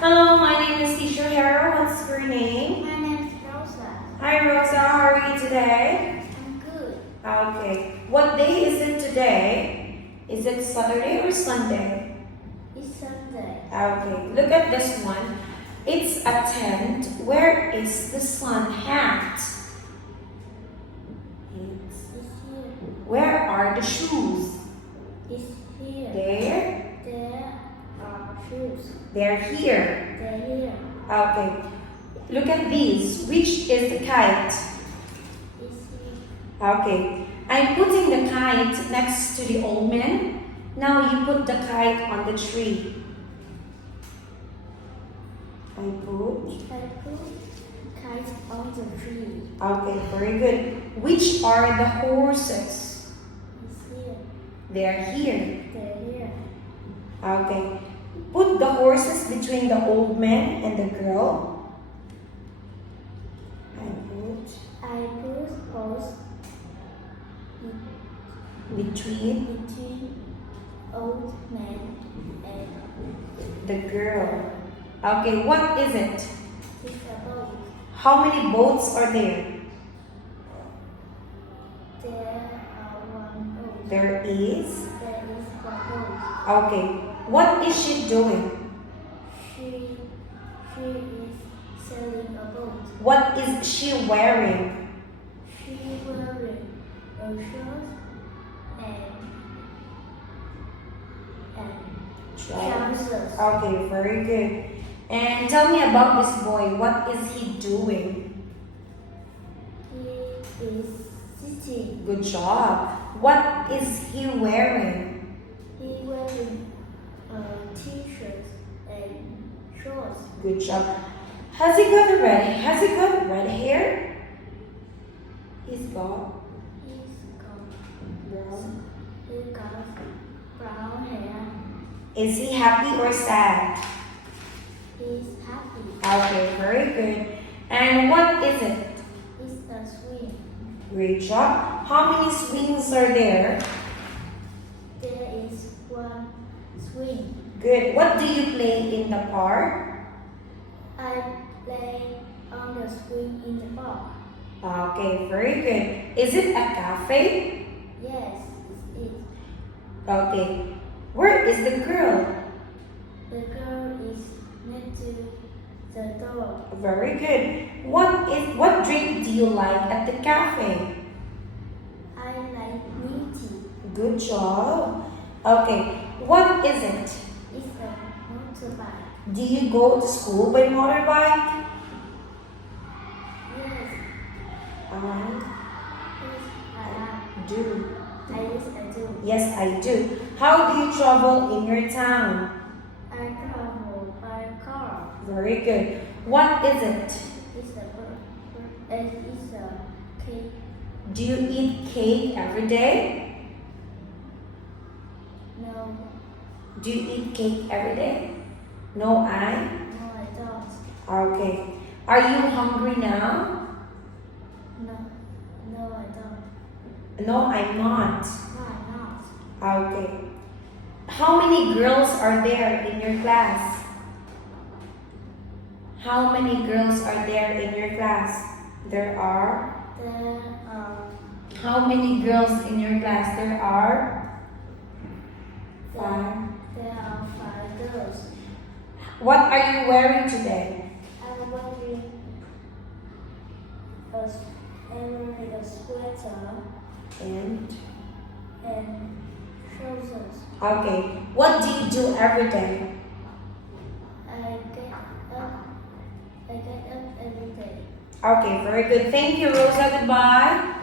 Hello, my name is Teacher Hera. What's your name? My name is Rosa. Hi, Rosa. How are you today? I'm good. Okay. What day is it today? Is it Saturday or Sunday? It's Sunday. Okay. Look at this one. It's a tent. Where is the sun hat? It's here. Where are the shoes? It's here. There. There are shoes. They're here. They're here. Okay. Look at these. Which is the kite? It's here. Okay. I'm putting the kite next to the old man. Now you put the kite on the tree. I put. I put kite on the tree. Okay, very good. Which are the horses? It's here. They're here. They're here. Okay. Put the horses between the old man and the girl. I put horse Between between old man and the girl. Okay, what is it? it's a boat. How many boats are there? There are one boat. There is. There is one boat. Okay. What is she doing? She is sailing a boat. What is she wearing? She wearing a shirt and trousers. Okay, very good. And tell me about this boy. What is he doing? He is sitting. Good job. What is he wearing? He wearing a t-shirt and shorts. Good job. Has he got red hair? He's got brown. He got brown hair. Is he happy or sad? He's happy. Okay, very good. And what is it? It's a swing. Great job. How many swings are there? There is one swing. Good. What do you play in the park? I play on the swing in the park. Okay, very good. Is it a cafe? Yes, it is. Okay. Where is the girl? The girl is next to the door. Very good. What drink do you like at the cafe? I like milk tea. Good job. Okay. What is it? It's a motorbike. Do you go to school by motorbike? Yes, I do. I do. Yes, I do. How do you travel in your town? I travel by car. Very good. What is it? It's a cake. Do you eat cake every day? No, Do you eat cake every day? No, I? no, I don't. Okay. Are you hungry now? No, no, I don't. No, I'm not. Why not? Okay. How many girls are there in your class? How many girls are there in your class? There are. There are How many girls in your class? There are 5. There are 5 girls. What are you wearing today? I'm wearing a sweater And and trousers. okay. What do you do every day? I get up every day. Okay, very good. Thank you, Rosa. Goodbye.